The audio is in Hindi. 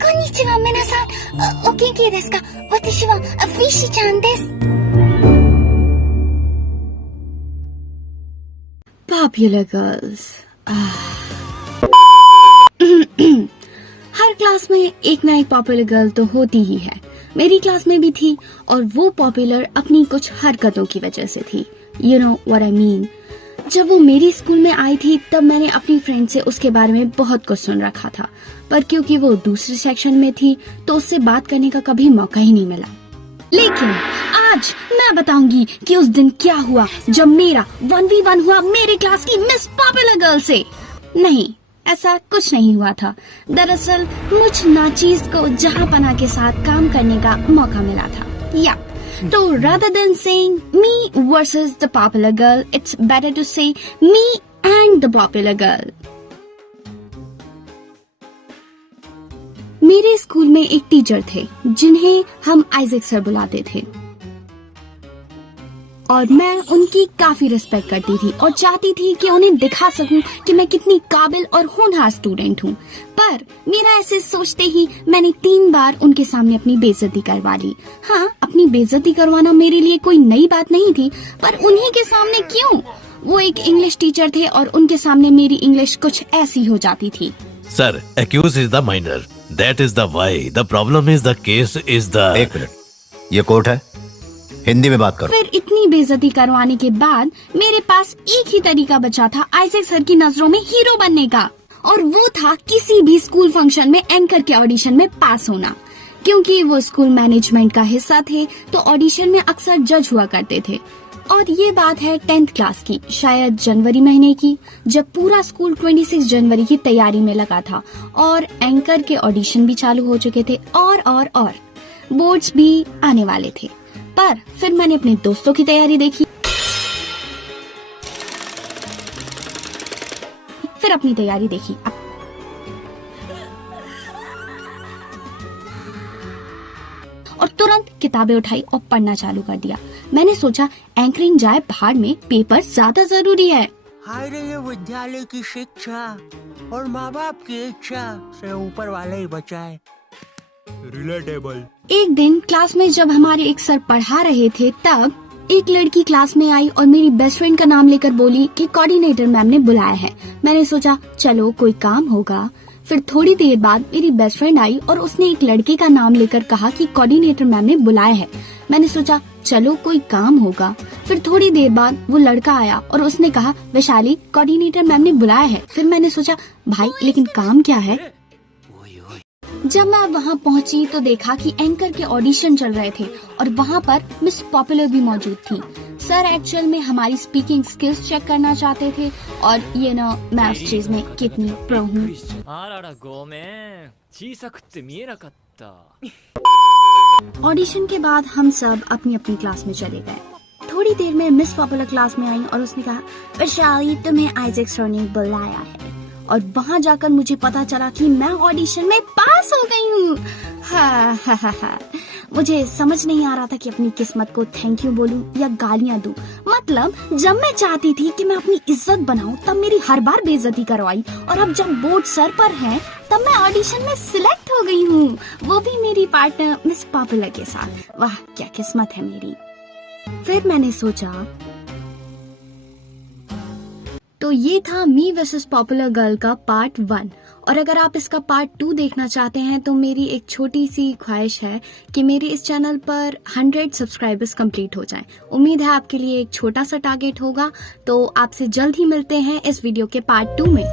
Konnichiwa, minasan. O genki desu ka? Watashi wa Fishy-chan desu. Popular girls. हर क्लास में एक ना एक पॉपुलर गर्ल तो होती ही है। मेरी क्लास में भी थी और वो पॉपुलर अपनी कुछ हरकतों की वजह से थी। You know what I mean? जब वो मेरी स्कूल में आई थी तब मैंने अपनी फ्रेंड से उसके बारे में बहुत कुछ सुन रखा था, पर क्योंकि वो दूसरे सेक्शन में थी तो उससे बात करने का कभी मौका ही नहीं मिला। लेकिन आज मैं बताऊंगी कि उस दिन क्या हुआ जब मेरा 1v1 हुआ मेरे क्लास की मिस पॉपुलर गर्ल से। नहीं, ऐसा कुछ नहीं हुआ था। दरअसल मुझ नाचीज को जहांपना के साथ काम करने का मौका मिला था। या तो rather than saying me versus the popular girl, it's better to say me and the popular girl. मेरे स्कूल में एक टीचर थे जिन्हें हम आइजैक सर बुलाते थे और मैं उनकी काफी रिस्पेक्ट करती थी और चाहती थी कि उन्हें दिखा सकूं कि मैं कितनी काबिल और होनहार स्टूडेंट हूं। पर मेरा ऐसे सोचते ही मैंने 3 बार उनके सामने अपनी बेइज्जती करवा ली। हाँ, अपनी बेइज्जती करवाना मेरे लिए कोई नई बात नहीं थी, पर उन्हीं के सामने क्यों? वो एक इंग्लिश टीचर थे और उनके सामने मेरी इंग्लिश कुछ ऐसी हो जाती थी। Sir, accused is the minor. That is the why. The problem is the case is the. एक मिनट, ये कोर्ट है, हिंदी में बात करो। फिर इतनी बेइज्जती करवाने के बाद मेरे पास एक ही तरीका बचा था आइजैक सर की नजरों में हीरो बनने का, और वो था किसी भी स्कूल फंक्शन में एंकर के ऑडिशन में पास होना। क्योंकि वो स्कूल मैनेजमेंट का हिस्सा थे तो ऑडिशन में अक्सर जज हुआ करते थे। और ये बात है 10th क्लास की, शायद जनवरी महीने की, जब पूरा स्कूल 26 जनवरी की तैयारी में लगा था और एंकर के ऑडिशन भी चालू हो चुके थे और बोर्ड्स भी आने वाले थे। पर फिर मैंने अपने दोस्तों की तैयारी देखी, फिर अपनी तैयारी देखी और तुरंत किताबें उठाई और पढ़ना चालू कर दिया। मैंने सोचा एंकरिंग जाए भाड़ में, पेपर ज्यादा जरूरी है। हाय रे, ये विद्यालय की शिक्षा और माँ बाप की इच्छा से ऊपर वाले ही बचाए। रिलेटेबल। एक दिन क्लास में जब हमारे एक सर पढ़ा रहे थे तब एक लड़की क्लास में आई और मेरी बेस्ट फ्रेंड का नाम लेकर बोली कि कोऑर्डिनेटर मैम ने बुलाया है। मैंने सोचा चलो कोई काम होगा। फिर थोड़ी देर बाद मेरी बेस्ट फ्रेंड आई और उसने एक लड़के का नाम लेकर कहा कि कोऑर्डिनेटर मैम ने बुलाया है। मैंने सोचा चलो कोई काम होगा। फिर थोड़ी देर बाद वो लड़का आया और उसने कहा वैशाली, कोऑर्डिनेटर मैम ने बुलाया है। फिर मैंने सोचा भाई लेकिन काम क्या है? जब मैं वहाँ पहुँची तो देखा कि एंकर के ऑडिशन चल रहे थे और वहाँ पर मिस पॉपुलर भी मौजूद थी। सर एक्चुअल में हमारी स्पीकिंग स्किल्स चेक करना चाहते थे और ये ना मैं उस चीज में कितनी प्रो हूँ। ऑडिशन के बाद हम सब अपनी अपनी क्लास में चले गए। थोड़ी देर में मिस पॉपुलर क्लास में आई और उसने कहा वैशाली, तुम्हें आइजैक सर ने बुलाया है। और वहाँ जाकर मुझे पता चला कि मैं ऑडिशन में पास हो गई हूँ। हा। मुझे समझ नहीं आ रहा था कि अपनी किस्मत को थैंक यू बोलूं या गालियां दूं। मतलब जब मैं चाहती थी कि मैं अपनी इज्जत बनाऊं तब मेरी हर बार बेइज्जती करवाई, और अब जब बोर्ड सर पर है तब मैं ऑडिशन में सिलेक्ट हो गई हूँ, वो भी मेरी पार्टनर मिस पॉपुलर के साथ। वाह क्या किस्मत है मेरी। फिर मैंने सोचा तो ये था मी वर्सेस पॉपुलर गर्ल का पार्ट 1, और अगर आप इसका पार्ट 2 देखना चाहते हैं तो मेरी एक छोटी सी ख्वाहिश है कि मेरे इस चैनल पर 100 सब्सक्राइबर्स कंप्लीट हो जाएं। उम्मीद है आपके लिए एक छोटा सा टारगेट होगा। तो आपसे जल्द ही मिलते हैं इस वीडियो के पार्ट 2 में।